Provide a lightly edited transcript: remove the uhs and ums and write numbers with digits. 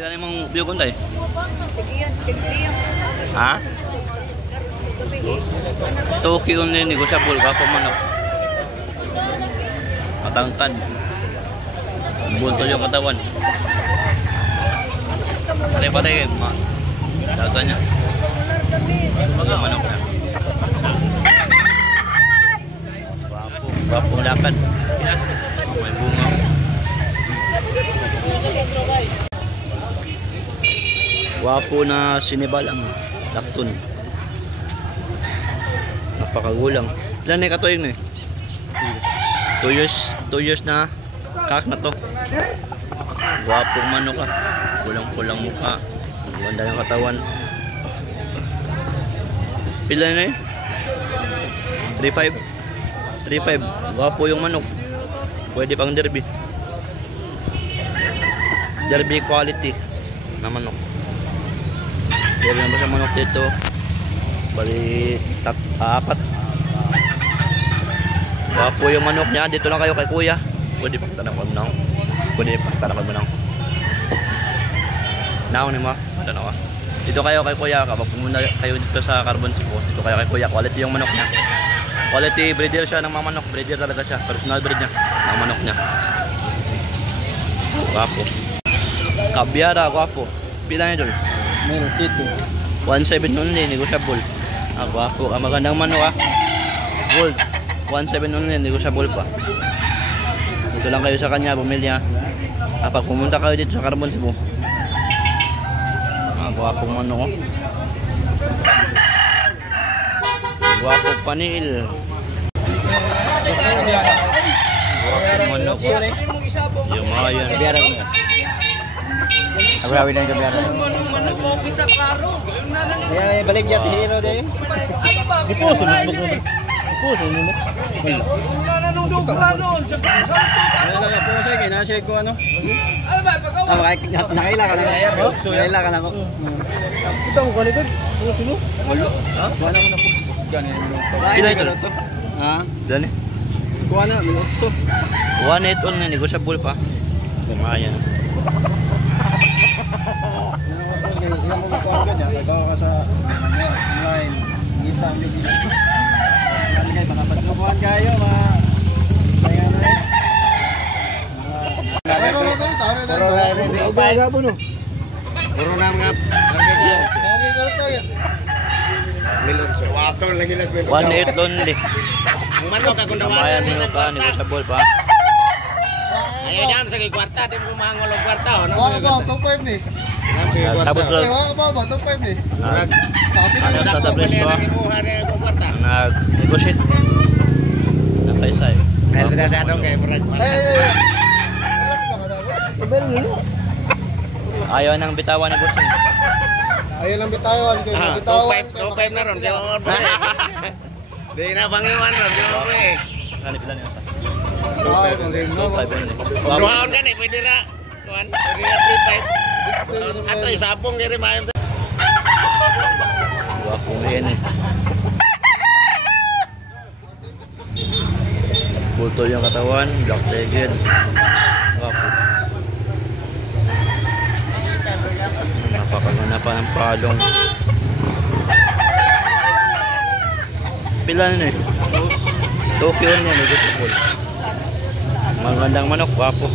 Pila na yung view ko tayo? Sige yan, sige yan. Ha? Tokyo na negosyable ka po manok. Matangkad. Bunto yung katawan. Pare-pare daga niya. Mga manok na. Wapong lakad. May bunga. Wapo na sinibalang laktun. Napakagulang. Ilan na katuig na eh? 2 years na kak na to. Wapong manok ka. Pulang-pulang mukha. Ganda ng katawan. Pila na eh? 3.5. 3.5. Wapo yung manok. Pwede pang derby. Derby quality na manok. Derby naman sa manok dito. Bali 4. Wapo yung manok niya. Dito lang kayo kay kuya. Pwede pagtanong ko na. Pwede pagtanong ko na. Naon ni mo. Tanong ka. Dito kayo kay kuya. Kapag pumunta kayo dito sa Carbon Cebu, dito kayo kay kuya. Quality yung manok niya. Quality breeder siya ng mga manok. Breeder talaga siya. Personal breed niya. Ng manok niya. Wapo. Kabyara, wapo. Pila niya doon? Meron city. 1.7 only, negosyable. Wapo. Magandang manok Gold. 1.7 only, negosyable pa. Dito lang kayo sa kanya, bumili niya. Kapag pumunta kayo dito sa Carbon Cebu. Wapong manok. Wapo panil. Wapong manok. Yung mga yan. Kabiyaran mo. Abrawin ang kabiyaran. Kaya balik niya hero dahil. Di po, sunod mo. Puso mo mo. Wala. Nanunod ka nun. Wala na po sa akin. Nasa ko ano? Nakaila ka na ako. Nakaila ka na ako. Kita mo kanito? Puso mo? Wala. Ha? Wala ko na po. Pila ito? Ha? Dali. Kuha na. Minutso. 1.8 on na, negosyable pa. Kumayan. Ilang mo kuha ka dyan. Nagawa ka sa online. Ngita mo yung gila. Baka pagkukuhan kayo, mga kaya na rin. Puro na mga pagkakaya. 1.8 lonely. Manok ka kung Kumayan dawagan nyo ka, negosyable pa. Ayaw niya sa kwarta, di mo kumahangol ang kwarta. Wala ba? 2.5 ni. Tapos Wala ba? 2.5 ni. ano sa presyo? Nag-negotiate. Nakaisay. Dahil kita sa adong kayo, murag. Ayaw nang bitawan ni Bossing. Ayaw lang bitawan. Bitawan. 2.5 na ron, kaya mo ba? Di na pangiwan ron, kaya mo ba eh. Pila niya sa 2.5 only. 2.5 only. Pagduhaon ka ni, pwede na. Kuhan, pwede na 3.5. Ato, isabong kaya rin mayam sa... Wapo na yan eh. Putol yung katawan, black-legged. Wapo. Napakaganda pa ng palong. Pila na eh. Tokyo niya, negosyable. Magandang manok, wapo.